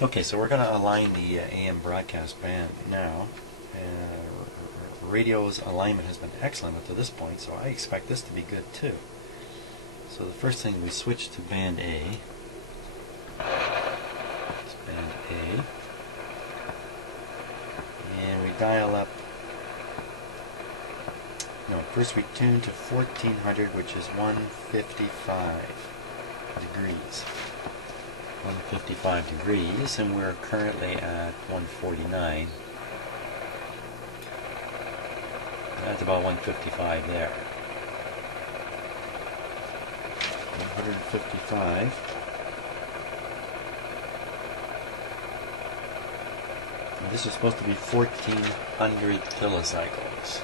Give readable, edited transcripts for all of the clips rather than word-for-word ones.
Okay, so we're going to align the AM broadcast band now. Radio's alignment has been excellent up to this point, so I expect this to be good too. So the first thing, we switch to band A. It's band A. And we dial up. No, first we tune to 1400, which is 155 degrees. 155 degrees, and we're currently at 149. That's about 155 there. 155. And this is supposed to be 1400 kilocycles.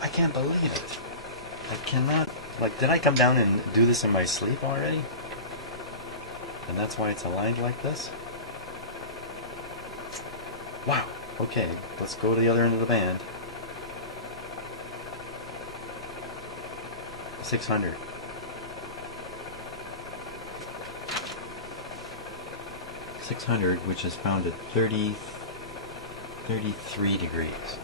I can't believe it. I cannot. Like, did I come down and do this in my sleep already? And that's why it's aligned like this? Wow. Okay, let's go to the other end of the band. 600. 600, which is found at 33 degrees.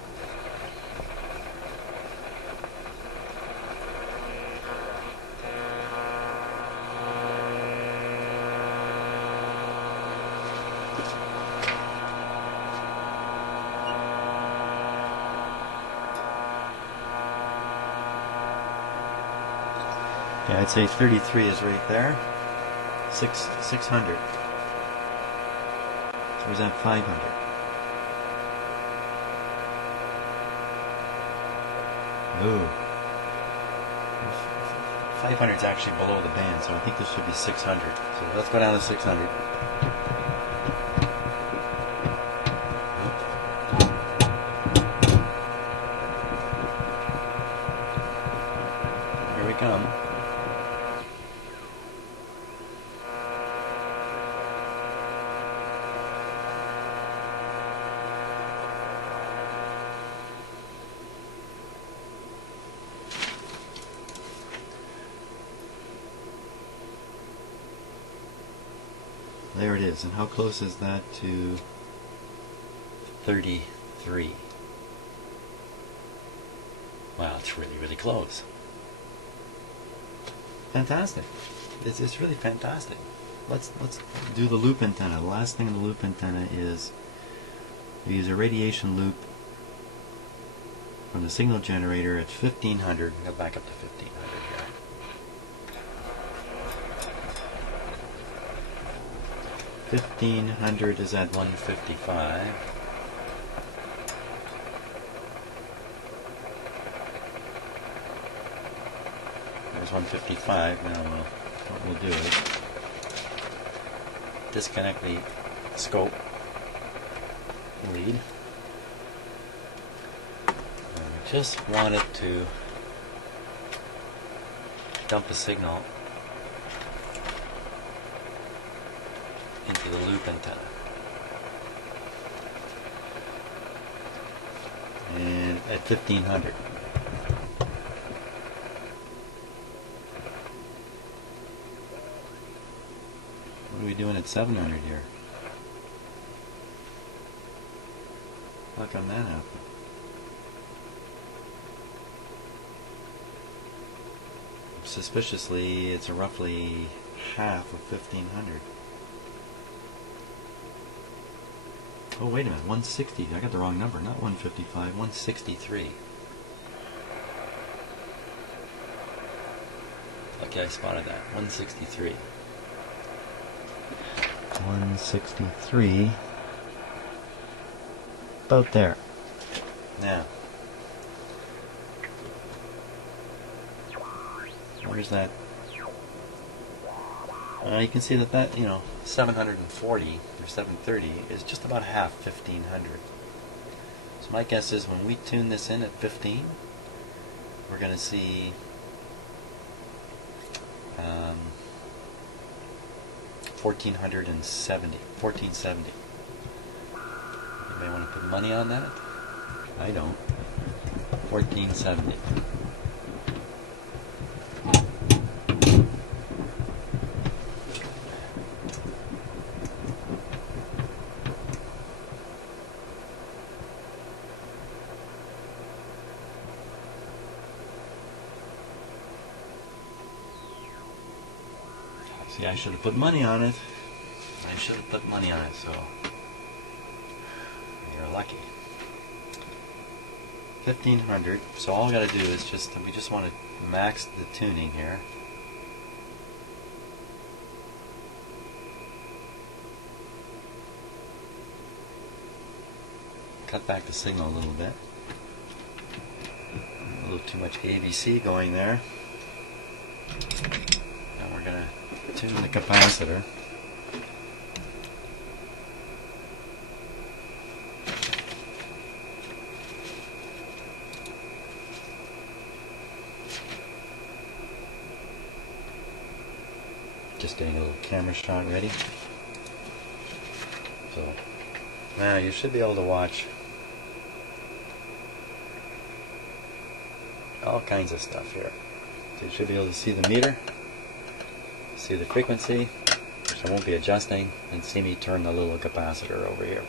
Yeah, I'd say 33 is right there. 600. So where's that 500? Ooh. 500 is actually below the band, so I think this should be 600. So let's go down to 600. Here we come. There it is. And how close is that to 33? Wow, it's really, really close. Fantastic. It's really fantastic. Let's do the loop antenna. The last thing in the loop antenna is we use a radiation loop from the signal generator at 1500. Go back up to 1500 here. 1500 is at 155. There's 155. Now what we'll do is disconnect the scope lead. And we just want it to dump a signal into the loop antenna. And at 1500. What are we doing at 700 here? How come that happened? Suspiciously, it's roughly half of 1500. Oh, wait a minute, 160. I got the wrong number, not 155, 163. Okay, I spotted that. 163. 163. About there. Now, where's that? You can see that, 740 or 730 is just about half 1500. So my guess is when we tune this in at 15, we're going to see 1470. You may want to put money on that. I don't. 1470. See, I should have put money on it. I should have put money on it, so you're lucky. 1500. So all I got to do is we just want to max the tuning here. Cut back the signal a little bit. A little too much ABC going there. And we're going to tune the capacitor. Just getting a little camera shot ready. So now you should be able to watch all kinds of stuff here. So you should be able to see the meter, see the frequency, which I won't be adjusting, and see me turn the little capacitor over here.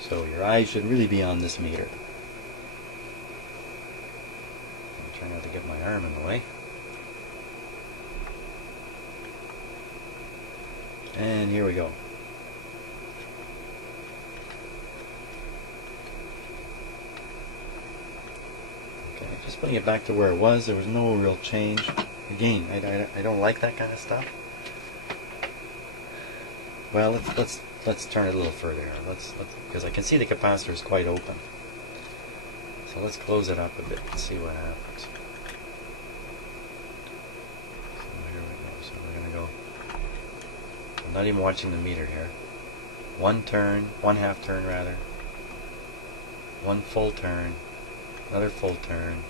So your eyes should really be on this meter. I'm trying not to get my arm in the way. And here we go. Okay, just putting it back to where it was. There was no real change. Again, I don't like that kind of stuff. Well, let's turn it a little further. Let's because I can see the capacitor is quite open. So let's close it up a bit and see what happens. So here we go. So we're gonna go. I'm not even watching the meter here. One turn, one half turn rather. One full turn, another full turn.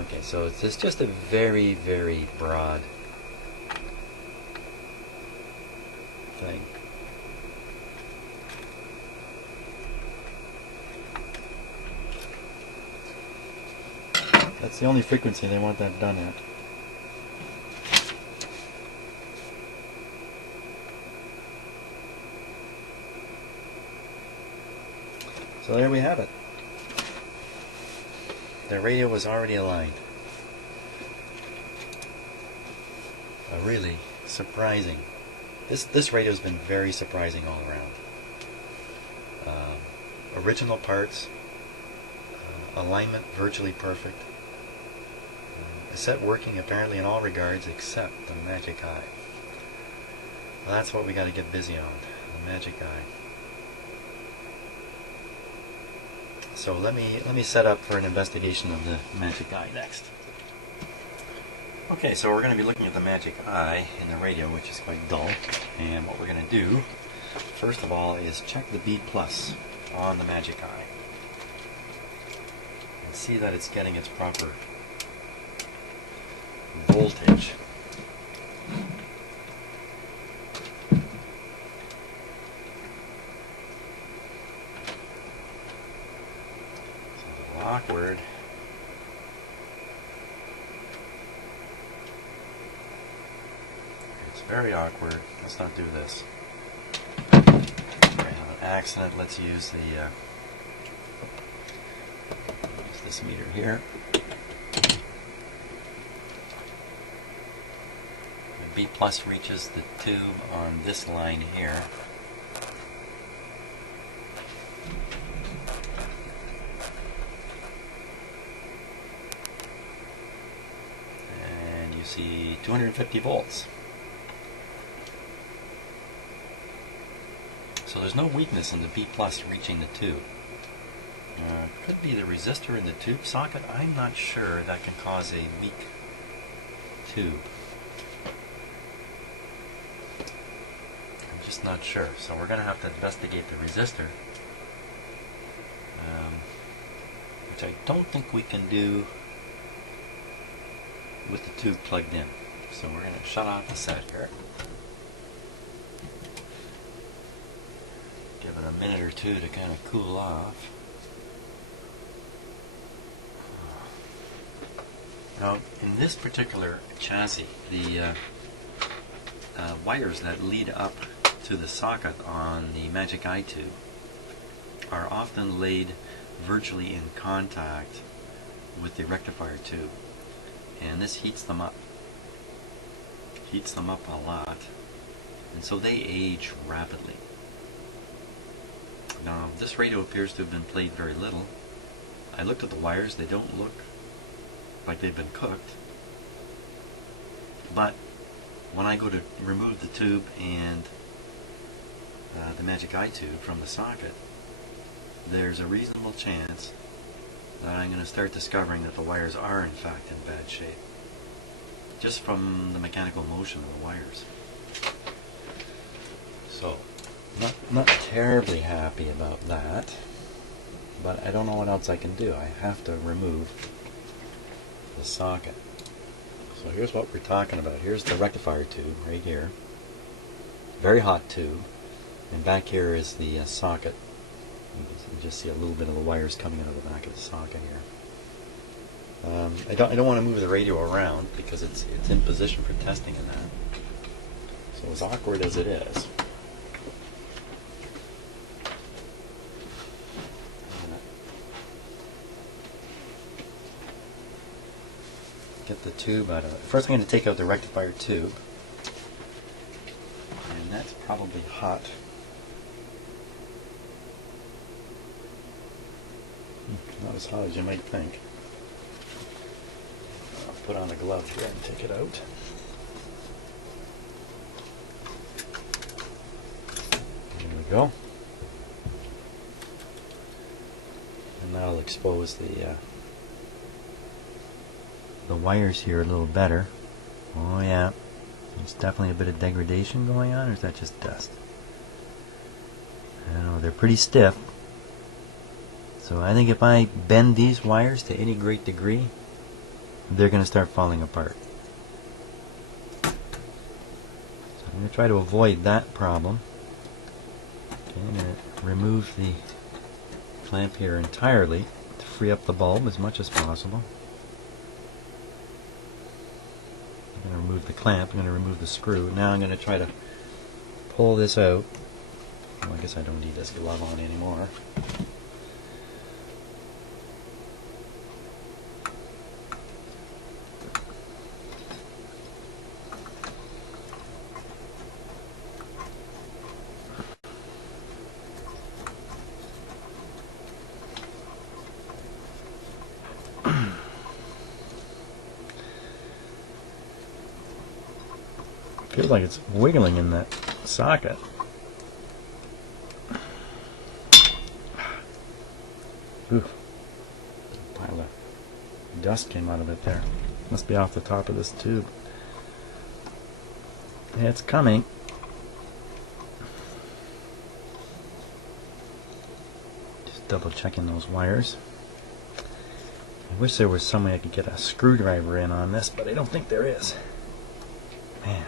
Okay, so it's just a very, very broad thing. That's the only frequency they want that done at. So there we have it. The radio was already aligned. Really surprising. This radio has been very surprising all around. Original parts, alignment virtually perfect. The set working apparently in all regards except the magic eye. Well, that's what we got to get busy on, the magic eye. So let me set up for an investigation of the magic eye next. Okay, so we're going to be looking at the magic eye in the radio, which is quite dull. And what we're going to do, first of all, is check the B+ on the magic eye. And see that it's getting its proper voltage. It's a little awkward. It's very awkward. Let's not do this. We're going to have an accident. Let's use this meter here. B+ reaches the tube on this line here. And you see 250 volts. So there's no weakness in the B+ reaching the tube. Could be the resistor in the tube socket. I'm not sure. That can cause a weak tube. Just not sure, so we're going to have to investigate the resistor, which which I don't think we can do with the tube plugged in. So we're going to shut off the set here. Give it a minute or two to kind of cool off. Now, in this particular chassis, the wires that lead up to the socket on the Magic Eye tube are often laid virtually in contact with the rectifier tube, and this heats them up a lot, and so they age rapidly. Now, this radio appears to have been played very little. I looked at the wires; they don't look like they've been cooked, but when I go to remove the tube and the Magic Eye tube from the socket, there's a reasonable chance that I'm going to start discovering that the wires are in fact in bad shape, just from the mechanical motion of the wires. So, not terribly happy about that, but I don't know what else I can do. I have to remove the socket. So here's what we're talking about. Here's the rectifier tube right here. Very hot tube. And back here is the socket. You can just see a little bit of the wires coming out of the back of the socket here. I don't want to move the radio around because it's in position for testing in that. So as awkward as it is, get the tube out of it. First I'm going to take out the rectifier tube, and that's probably hot. Not as hot as you might think. I'll put on a glove here and take it out. There we go. And that'll expose the wires here a little better. Oh yeah, there's definitely a bit of degradation going on, or is that just dust? I don't know, they're pretty stiff. So I think if I bend these wires to any great degree, they're going to start falling apart. So I'm going to try to avoid that problem. Okay, I'm going to remove the clamp here entirely to free up the bulb as much as possible. I'm going to remove the clamp, I'm going to remove the screw. Now I'm going to try to pull this out. Well, I guess I don't need this glove on anymore. Feels like it's wiggling in that socket. Ooh, a pile of dust came out of it there. Must be off the top of this tube. Yeah, it's coming. Just double checking those wires. I wish there was some way I could get a screwdriver in on this, but I don't think there is. Man.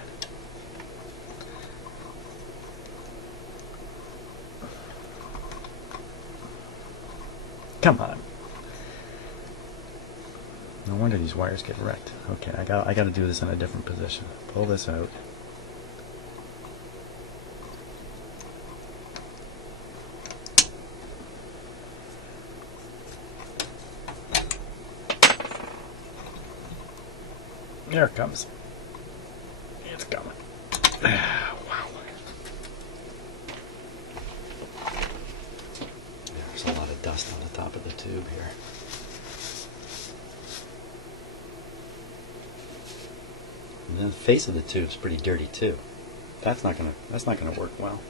Come on. No wonder these wires get wrecked. Okay, I got to do this in a different position. Pull this out. There it comes. It's coming. Wow. There's a lot of dust on the top of the tube here. And then the face of the tube's pretty dirty too. That's not gonna work well.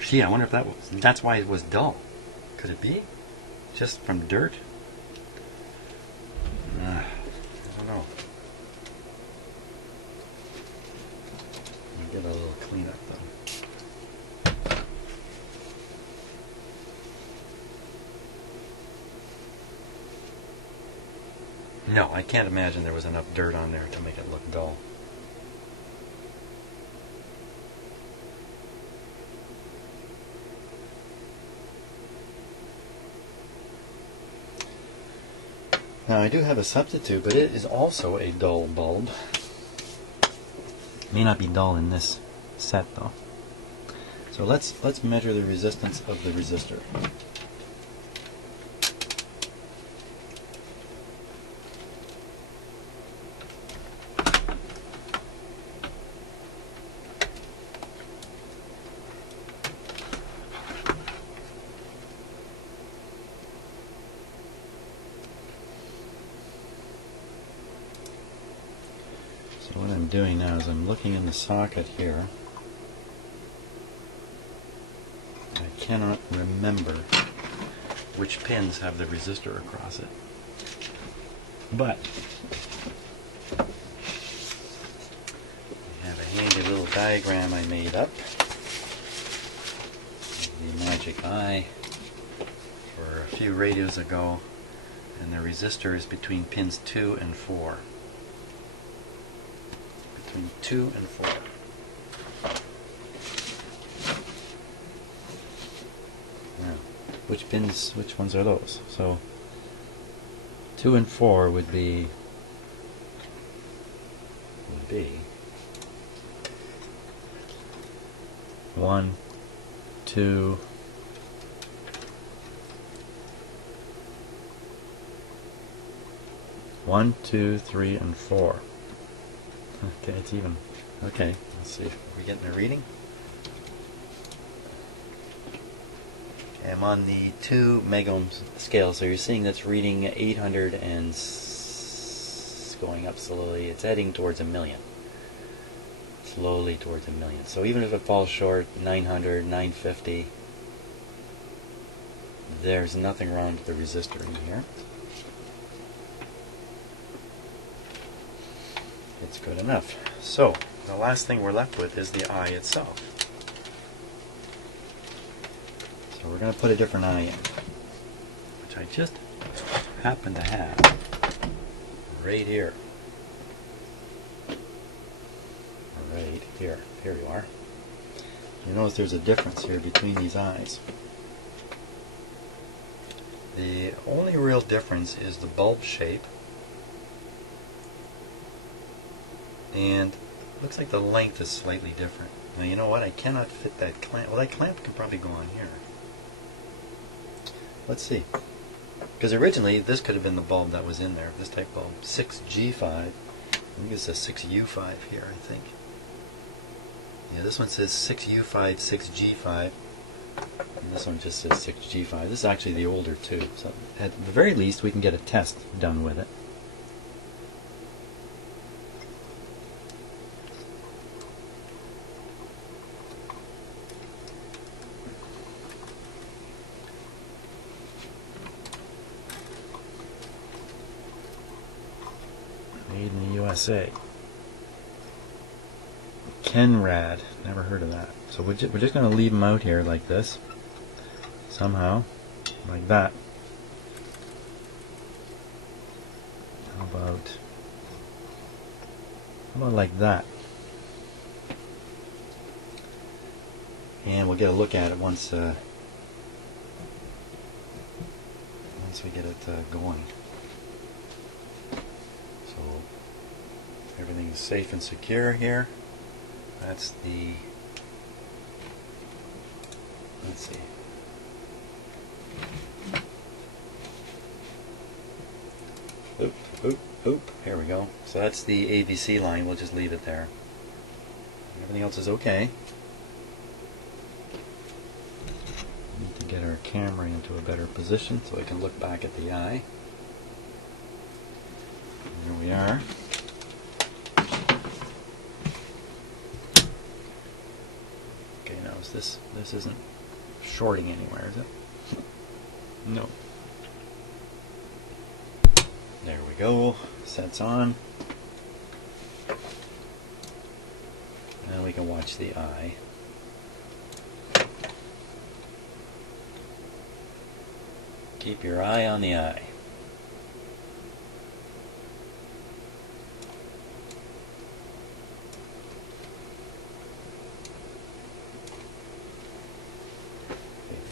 Gee, I wonder if that's why it was dull. Could it be? Just from dirt? I don't know. I'll get a little cleanup though. No, I can't imagine there was enough dirt on there to make it look dull. Now I do have a substitute, but it is also a dull bulb. It may not be dull in this set though. So let's measure the resistance of the resistor. So what I'm doing now is I'm looking in the socket here. I cannot remember which pins have the resistor across it. But I have a handy little diagram I made up. The magic eye for a few radios ago, and the resistor is between pins 2 and 4. Between 2 and 4. Now, which pins, which ones are those? So 2 and 4 would be 1, 2, 1, 2, 3, and 4. Okay, it's even. Okay, let's see. Are we getting a reading? Okay, I'm on the 2 megohm scale, so you're seeing that's reading 800 and going up slowly. It's heading towards 1,000,000. Slowly towards 1,000,000. So even if it falls short, 900, 950, there's nothing wrong with the resistor in here. It's good enough. So the last thing we're left with is the eye itself. So we're going to put a different eye in, which I just happen to have right here. Right here. Here you are. You notice there's a difference here between these eyes. The only real difference is the bulb shape, and it looks like the length is slightly different. Now you know what, I cannot fit that clamp. Well, that clamp can probably go on here. Let's see. Because originally this could have been the bulb that was in there, this type bulb. 6G5. I think it's a 6U5 here, I think. Yeah, this one says 6U5, 6G5. And this one just says 6G5. This is actually the older tube. So at the very least we can get a test done with it. Made in the USA. Kenrad. Never heard of that. So we're just going to leave them out here like this. Somehow. Like that. How about like that? And we'll get a look at it once we get it going. So everything is safe and secure here. That's the, let's see. Oop, oop, oop. Here we go. So that's the AVC line. We'll just leave it there. Everything else is okay. Need to get our camera into a better position so I can look back at the eye. There we are. Okay, now this isn't shorting anywhere, is it? No. There we go. Sets on. Now we can watch the eye. Keep your eye on the eye.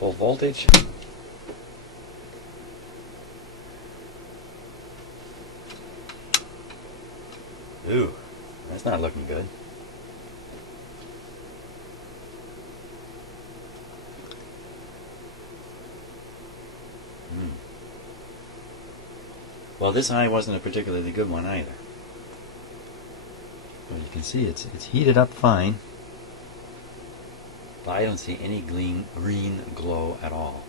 full voltage. Ooh, that's not looking good. Well, this eye wasn't a particularly good one either. But you can see it's heated up fine. But I don't see any green glow at all.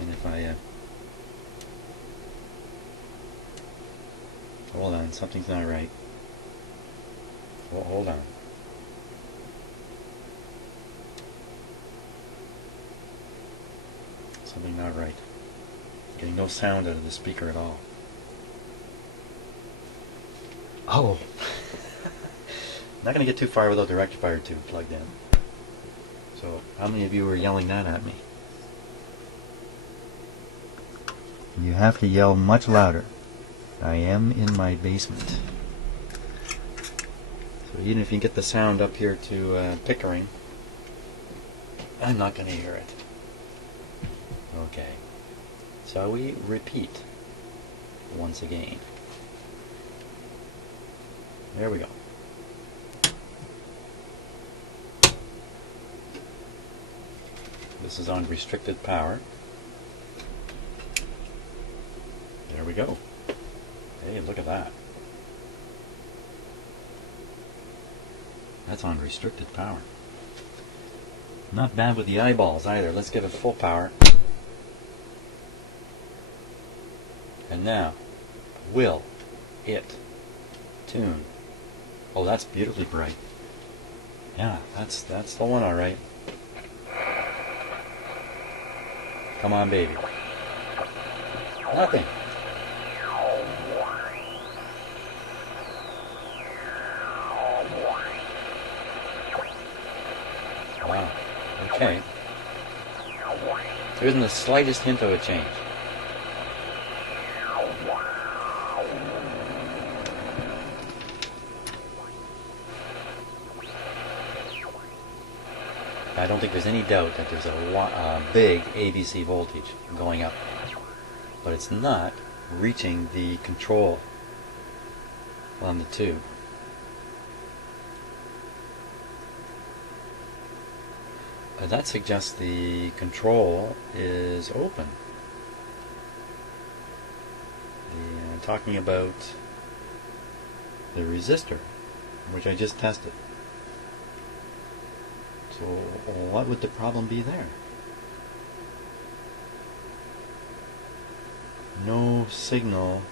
And if I hold on, something's not right. Well, hold on. Something not right. Getting no sound out of the speaker at all. Oh! Not going to get too far without the rectifier tube plugged in. So, how many of you were yelling that at me? You have to yell much louder. I am in my basement. So even if you get the sound up here to Pickering, I'm not going to hear it. Okay. So we repeat once again. There we go. This is on restricted power. There we go. Hey, look at that. That's on restricted power. Not bad with the eyeballs either. Let's give it full power. And now, will it tune? Oh, that's beautifully bright. Yeah, that's the one, all right. Come on, baby. Nothing. Wow. Okay. There isn't the slightest hint of a change. I don't think there's any doubt that there's a big ABC voltage going up, but it's not reaching the control on the tube. That suggests the control is open. I'm talking about the resistor, which I just tested. So what would the problem be there? No signal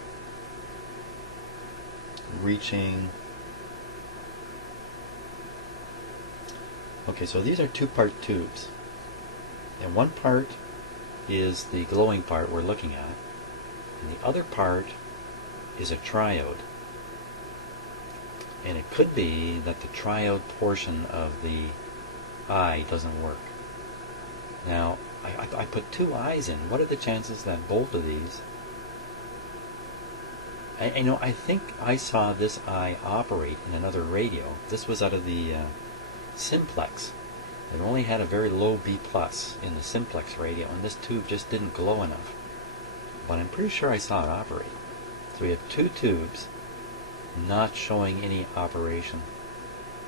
reaching. Okay, so these are two-part tubes. And one part is the glowing part we're looking at, and the other part is a triode. And it could be that the triode portion of the eye doesn't work. Now, I put two eyes in. What are the chances that both of these... I think I saw this eye operate in another radio. This was out of the simplex. It only had a very low B+ in the simplex radio, and this tube just didn't glow enough. But I'm pretty sure I saw it operate. So we have two tubes not showing any operation.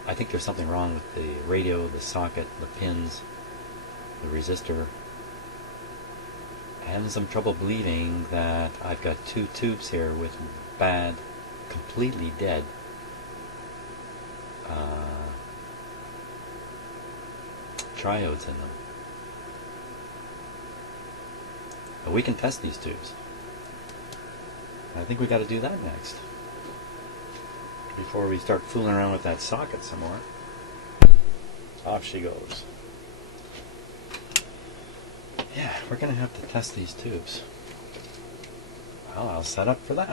I think there's something wrong with the radio, the socket, the pins, the resistor. I'm having some trouble believing that I've got two tubes here with bad, completely dead triodes in them. But we can test these tubes. I think we got to do that next, before we start fooling around with that socket some more. Off she goes. Yeah, we're going to have to test these tubes. Well, I'll set up for that.